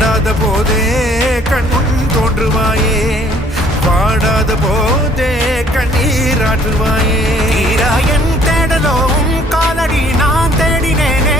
தேடாத போதே கண்முன் தோன்றுவாயே, வாடாத போதே கண்ணீராற்றுவாயே. என் தேடலோ காலடி நான் தேடினேனே,